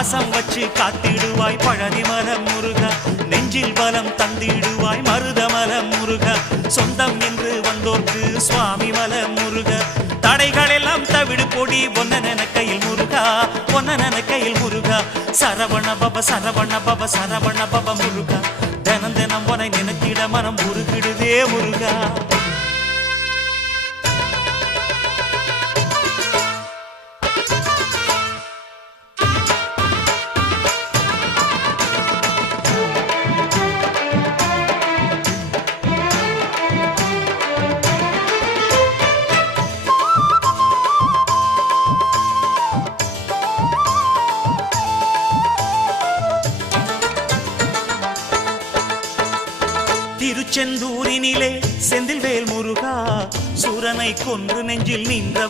பாசம் வச்சு காத்திடுவாய் பழனிமலை முருகா நெஞ்சில் பலம் தந்திடுவாய் மருதமலை முருகா சொந்தம் என்று வந்தோர்க்கு சுவாமி மலை முருகா தடைகள் எல்லாம் தவிடு பொடி ஒன்ன கையில் முருகா ஒன்ன கையில் முருகா சரவண பப சரவண பப சரவண பப முருகா தினம் தினம் உனை நினைத்திட மனம் உருகிடுதே முருகா திருச்செந்தூரினிலே செந்தில்வேல் முருகா சூரனை கொன்று நெஞ்சில் நின்ற